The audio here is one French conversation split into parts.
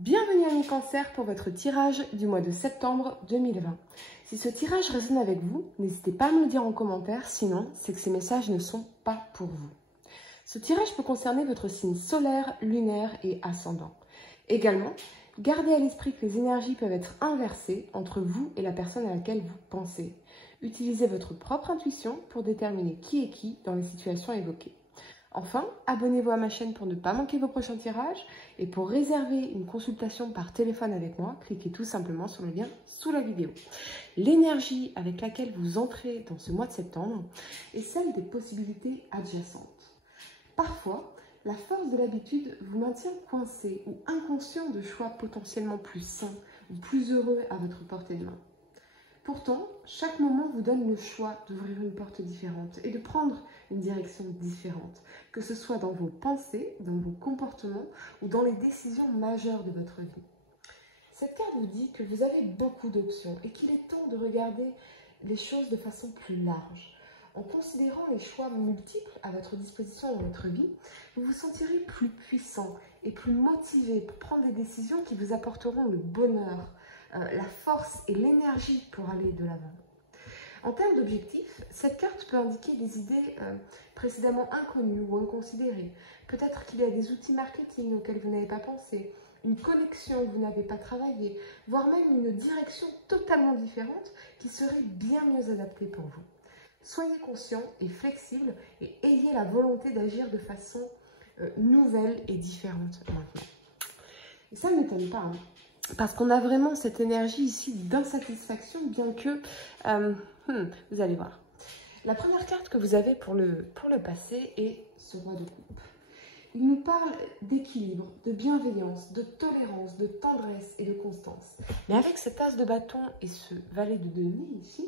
Bienvenue à mi-cancer pour votre tirage du mois de septembre 2020. Si ce tirage résonne avec vous, n'hésitez pas à me le dire en commentaire, sinon c'est que ces messages ne sont pas pour vous. Ce tirage peut concerner votre signe solaire, lunaire et ascendant. Également, gardez à l'esprit que les énergies peuvent être inversées entre vous et la personne à laquelle vous pensez. Utilisez votre propre intuition pour déterminer qui est qui dans les situations évoquées. Enfin, abonnez-vous à ma chaîne pour ne pas manquer vos prochains tirages et pour réserver une consultation par téléphone avec moi, cliquez tout simplement sur le lien sous la vidéo. L'énergie avec laquelle vous entrez dans ce mois de septembre est celle des possibilités adjacentes. Parfois, la force de l'habitude vous maintient coincé ou inconscient de choix potentiellement plus sains ou plus heureux à votre portée de main. Pourtant, chaque moment vous donne le choix d'ouvrir une porte différente et de prendre une direction différente, que ce soit dans vos pensées, dans vos comportements ou dans les décisions majeures de votre vie. Cette carte vous dit que vous avez beaucoup d'options et qu'il est temps de regarder les choses de façon plus large. En considérant les choix multiples à votre disposition dans votre vie, vous vous sentirez plus puissant et plus motivé pour prendre des décisions qui vous apporteront le bonheur, la force et l'énergie pour aller de l'avant. En termes d'objectifs, cette carte peut indiquer des idées précédemment inconnues ou inconsidérées. Peut-être qu'il y a des outils marketing auxquels vous n'avez pas pensé, une connexion où vous n'avez pas travaillé, voire même une direction totalement différente qui serait bien mieux adaptée pour vous. Soyez conscient et flexible et ayez la volonté d'agir de façon nouvelle et différente maintenant. Et ça ne m'étonne pas, hein, parce qu'on a vraiment cette énergie ici d'insatisfaction, bien que... vous allez voir. La première carte que vous avez pour le passé est ce roi de coupe. Il nous parle d'équilibre, de bienveillance, de tolérance, de tendresse et de constance. Mais avec cet as de bâton et ce valet de denier ici,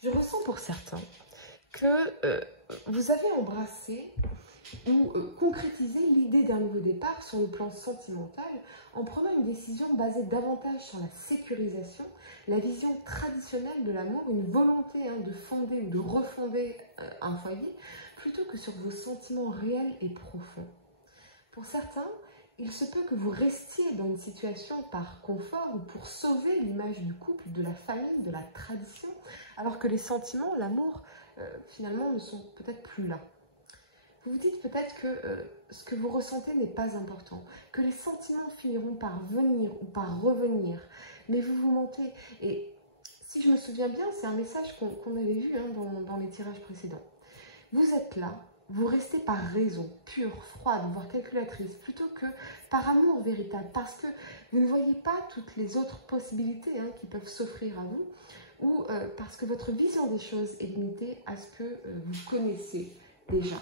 je ressens pour certains que vous avez embrassé ou concrétisé l'idée d'un nouveau départ sur le plan sentimental en prenant une décision basée davantage sur la sécurisation, la vision traditionnelle de l'amour, une volonté de fonder ou de refonder un foyer, plutôt que sur vos sentiments réels et profonds. Pour certains, il se peut que vous restiez dans une situation par confort ou pour sauver l'image du couple, de la famille, de la tradition, alors que les sentiments, l'amour, finalement, ne sont peut-être plus là. Vous vous dites peut-être que ce que vous ressentez n'est pas important, que les sentiments finiront par venir ou par revenir, mais vous vous mentez. Et si je me souviens bien, c'est un message qu'on avait vu dans les tirages précédents. Vous êtes là, vous restez par raison, pure, froide, voire calculatrice, plutôt que par amour véritable, parce que vous ne voyez pas toutes les autres possibilités qui peuvent s'offrir à vous, ou parce que votre vision des choses est limitée à ce que vous connaissez déjà.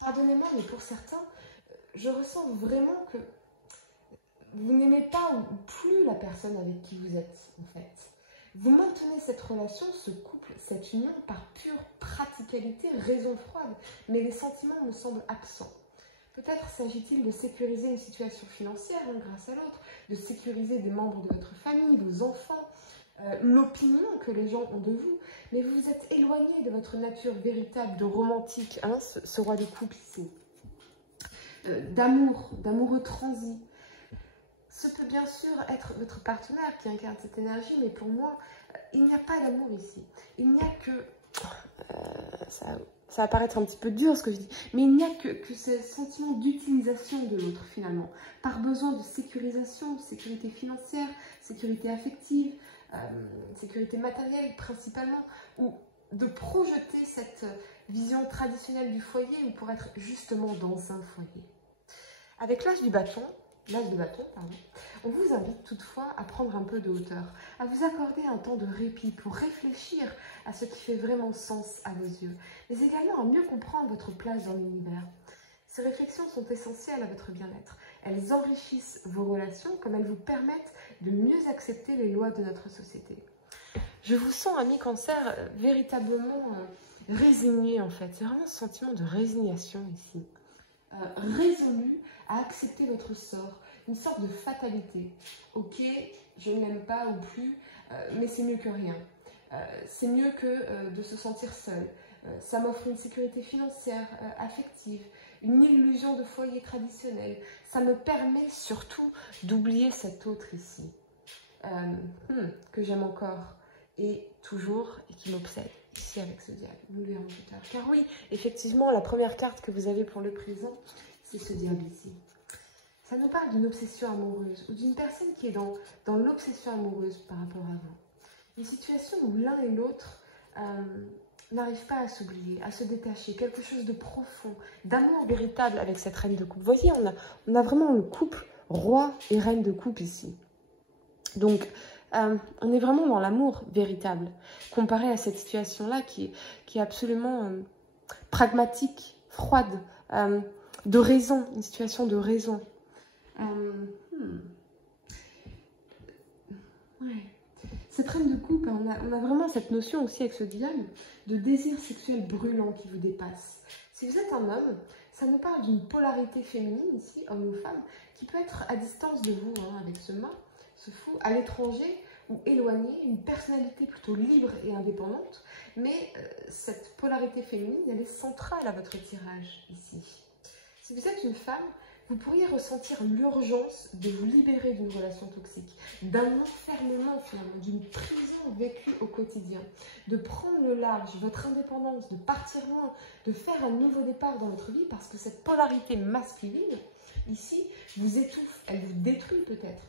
Pardonnez-moi, mais pour certains, je ressens vraiment que vous n'aimez pas ou plus la personne avec qui vous êtes, en fait. Vous maintenez cette relation, ce couple, cette union par pure praticalité, raison froide, mais les sentiments me semblent absents. Peut-être s'agit-il de sécuriser une situation financière grâce à l'autre, de sécuriser des membres de votre famille, vos enfants, l'opinion que les gens ont de vous, mais vous vous êtes éloigné de votre nature véritable, de romantique, ce roi de coupe ici, d'amoureux transi. Ce peut bien sûr être votre partenaire qui incarne cette énergie, mais pour moi, il n'y a pas d'amour ici. Il n'y a que... ça va paraître un petit peu dur ce que je dis, mais il n'y a que ce sentiment d'utilisation de l'autre finalement, par besoin de sécurisation, sécurité financière, sécurité affective, sécurité matérielle principalement, ou de projeter cette vision traditionnelle du foyer ou pour être justement dans un foyer. Avec l'âge de bâton, on vous invite toutefois à prendre un peu de hauteur, à vous accorder un temps de répit pour réfléchir à ce qui fait vraiment sens à vos yeux, mais également à mieux comprendre votre place dans l'univers. Ces réflexions sont essentielles à votre bien-être. Elles enrichissent vos relations comme elles vous permettent de mieux accepter les lois de notre société. Je vous sens, ami cancer, véritablement résigné en fait. C'est vraiment ce sentiment de résignation ici. Résolu à accepter votre sort, une sorte de fatalité. Ok, je ne l'aime pas ou plus, mais c'est mieux que rien. C'est mieux que de se sentir seul. Ça m'offre une sécurité financière, affective, une illusion de foyer traditionnel. Ça me permet surtout d'oublier cet autre ici, que j'aime encore et toujours et qui m'obsède. Ici avec ce diable, nous le verrons plus tard. Car oui, effectivement, la première carte que vous avez pour le présent, c'est ce diable ici. Ça nous parle d'une obsession amoureuse ou d'une personne qui est dans l'obsession amoureuse par rapport à vous. Une situation où l'un et l'autre n'arrivent pas à s'oublier, à se détacher, quelque chose de profond, d'amour véritable avec cette reine de coupe. Vous voyez, on a vraiment le couple roi et reine de coupe ici. Donc, on est vraiment dans l'amour véritable, comparé à cette situation-là qui est absolument pragmatique, froide, de raison, une situation de raison. Ouais. Cette reine de coupe, on a vraiment cette notion aussi avec ce diable de désir sexuel brûlant qui vous dépasse. Si vous êtes un homme, ça nous parle d'une polarité féminine ici, homme ou femme, qui peut être à distance de vous, avec ce mât, ce fou, à l'étranger ou éloigné, une personnalité plutôt libre et indépendante, mais cette polarité féminine, elle est centrale à votre tirage ici. Si vous êtes une femme, vous pourriez ressentir l'urgence de vous libérer d'une relation toxique, d'un enfermement finalement, d'une prison vécue au quotidien, de prendre le large, votre indépendance, de partir loin, de faire un nouveau départ dans votre vie parce que cette polarité masculine, ici, vous étouffe, elle vous détruit peut-être.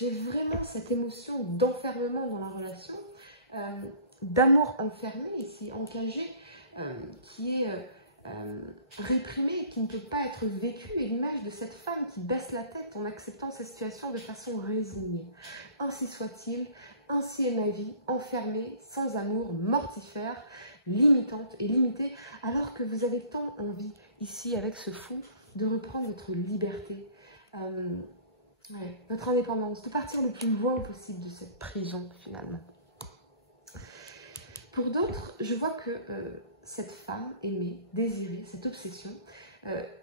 J'ai vraiment cette émotion d'enfermement dans la relation, d'amour enfermé ici, encagé, qui est réprimé, qui ne peut pas être vécu, et l'image de cette femme qui baisse la tête en acceptant sa situation de façon résignée. Ainsi soit-il, ainsi est ma vie, enfermée, sans amour, mortifère, limitante et limitée, alors que vous avez tant envie, ici avec ce fou, de reprendre votre liberté, votre indépendance, de partir le plus loin possible de cette prison finalement. Pour d'autres, je vois que cette femme aimée, désirée, cette obsession,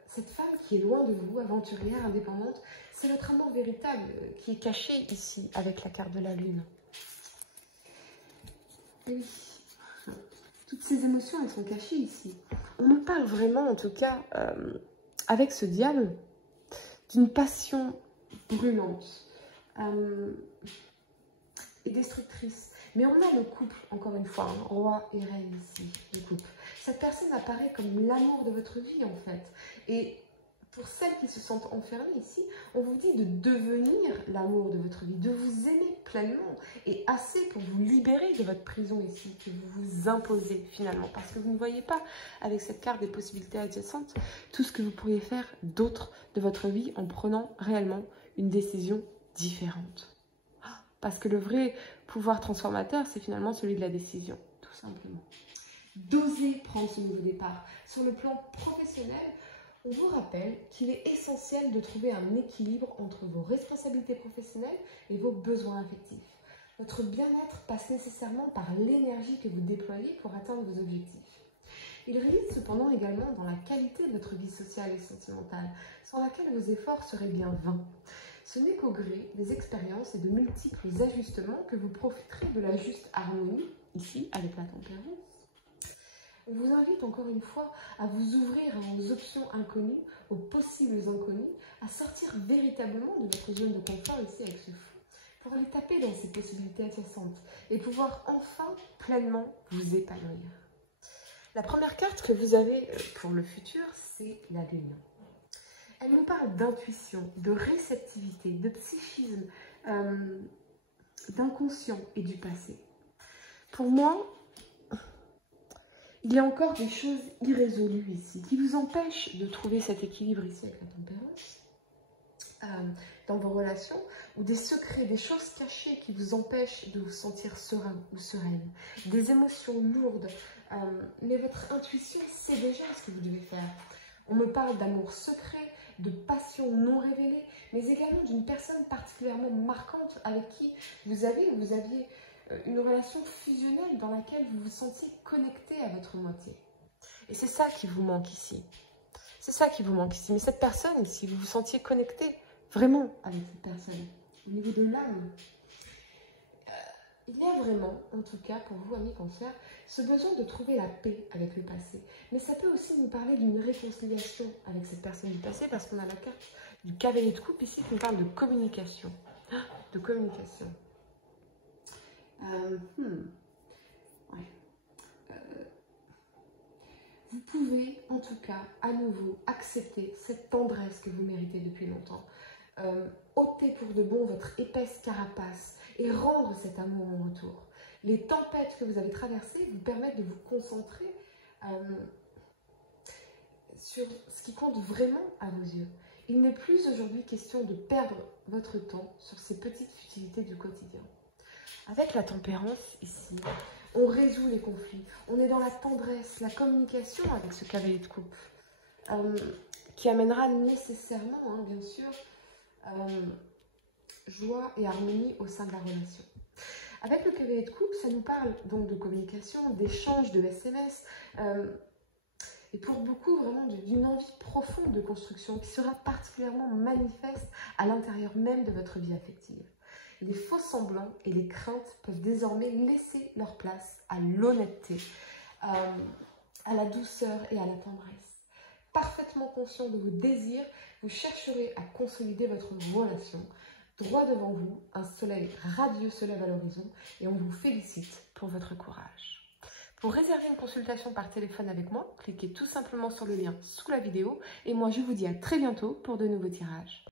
cette femme qui est loin de vous, aventurière, indépendante, c'est votre amour véritable qui est caché ici avec la carte de la lune. Et oui, toutes ces émotions, elles sont cachées ici. On me parle vraiment, en tout cas, avec ce diable, d'une passion brûlante et destructrice. Mais on a le couple, encore une fois, roi et reine ici, le couple. Cette personne apparaît comme l'amour de votre vie, en fait. Et pour celles qui se sentent enfermées ici, on vous dit de devenir l'amour de votre vie, de vous aimer pleinement et assez pour vous libérer de votre prison ici, que vous vous imposez finalement. Parce que vous ne voyez pas, avec cette carte des possibilités adjacentes, tout ce que vous pourriez faire d'autre de votre vie en prenant réellement une décision différente. Parce que le vrai pouvoir transformateur, c'est finalement celui de la décision, tout simplement. D'oser prendre ce nouveau départ. Sur le plan professionnel, on vous rappelle qu'il est essentiel de trouver un équilibre entre vos responsabilités professionnelles et vos besoins affectifs. Votre bien-être passe nécessairement par l'énergie que vous déployez pour atteindre vos objectifs. Il réside cependant également dans la qualité de votre vie sociale et sentimentale, sans laquelle vos efforts seraient bien vains. Ce n'est qu'au gré des expériences et de multiples ajustements que vous profiterez de la juste harmonie, ici, avec la tempérance. On vous invite encore une fois à vous ouvrir aux options inconnues, aux possibles inconnus, à sortir véritablement de votre zone de confort ici avec ce fou, pour aller taper dans ces possibilités adjacentes et pouvoir enfin pleinement vous épanouir. La première carte que vous avez pour le futur, c'est la Lune. Elle nous parle d'intuition, de réceptivité, de psychisme, d'inconscient et du passé. Pour moi, il y a encore des choses irrésolues ici qui vous empêchent de trouver cet équilibre ici avec la tempérance dans vos relations, ou des secrets, des choses cachées qui vous empêchent de vous sentir serein ou sereine, des émotions lourdes, mais votre intuition sait déjà ce que vous devez faire. On me parle d'amour secret, de passion non révélée, mais également d'une personne particulièrement marquante avec qui vous aviez une relation fusionnelle dans laquelle vous vous sentiez connecté à votre moitié. Et c'est ça qui vous manque ici. C'est ça qui vous manque ici. Mais cette personne ici, vous vous sentiez connecté vraiment avec cette personne, au niveau de l'âme. Il y a vraiment, en tout cas pour vous, amis Cancer, ce besoin de trouver la paix avec le passé. Mais ça peut aussi nous parler d'une réconciliation avec cette personne du passé, parce qu'on a la carte du cavalier de coupe ici qui nous parle de communication. De communication. Ouais. Vous pouvez, en tout cas, à nouveau, accepter cette tendresse que vous méritez depuis longtemps. Ôter pour de bon votre épaisse carapace et rendre cet amour en retour. Les tempêtes que vous avez traversées vous permettent de vous concentrer sur ce qui compte vraiment à vos yeux. Il n'est plus aujourd'hui question de perdre votre temps sur ces petites futilités du quotidien. Avec la tempérance ici, on résout les conflits. On est dans la tendresse, la communication avec ce cavalier de coupe, qui amènera nécessairement, bien sûr, joie et harmonie au sein de la relation. Avec le cavalier de coupe, ça nous parle donc de communication, d'échange, de SMS, et pour beaucoup vraiment d'une envie profonde de construction qui sera particulièrement manifeste à l'intérieur même de votre vie affective. Les faux semblants et les craintes peuvent désormais laisser leur place à l'honnêteté, à la douceur et à la tendresse. Parfaitement conscient de vos désirs, vous chercherez à consolider votre relation. Droit devant vous, un soleil radieux se lève à l'horizon et on vous félicite pour votre courage. Pour réserver une consultation par téléphone avec moi, cliquez tout simplement sur le lien sous la vidéo et moi je vous dis à très bientôt pour de nouveaux tirages.